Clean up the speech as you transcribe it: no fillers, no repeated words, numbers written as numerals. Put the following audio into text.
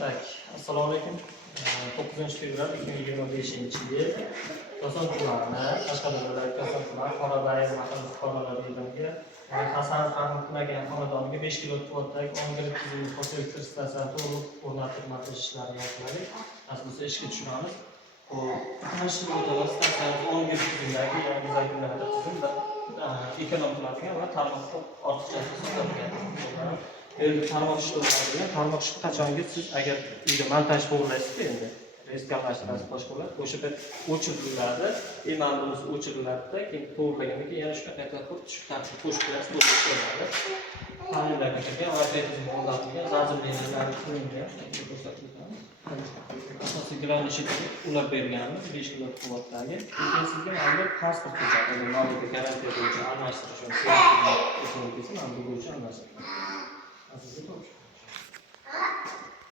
Tak, assalomu alaykum. 9-fevral 2025-yil Koson tumani, Qashqadaryo viloyati Koson tumani Qoradagi mahalla fuqarolar yig'iniga Hasan Qahramonxonaga xonadoniga 5 kilovatdagi 10 tizimli fosil elektr stantsiyani to'liq o'rnatish ishlari yapıladi. Aslida ishga tushiramiz. Bu mashg'ulotlar stansiyani 10 tizimdagi yangi zagonlarda tizimda ekonom qiladigan va tarmoqda ortiqchasi hisoblangan. Endi tarmoq ishlaydigan, tarmoq ishi qachongi siz agar uyda montaj to'g'rilaysiz endi restorlashtirasiz boshqalar o'sha bir o'chiriladi, mana bunisi o'chiriladi-da, keyin to'g'rilagandan keyin yana shunaqa qilib shu tartibga qo'shib qo'yasiz, to'g'ri ishlaydi. Ta'minlarga kirgan Wi-Fi tizimi o'rnatilgan, zazirliklar qilingan, ko'rsatilgan. Asosiy gilam ishiga ulab berganmiz 5 kilovatdagi. Keyin sizga mana pasport hujjati, ma'lumotga garantiya bo'yicha almashtirish uchun mana bu bo'yicha almashtirish. Azizlar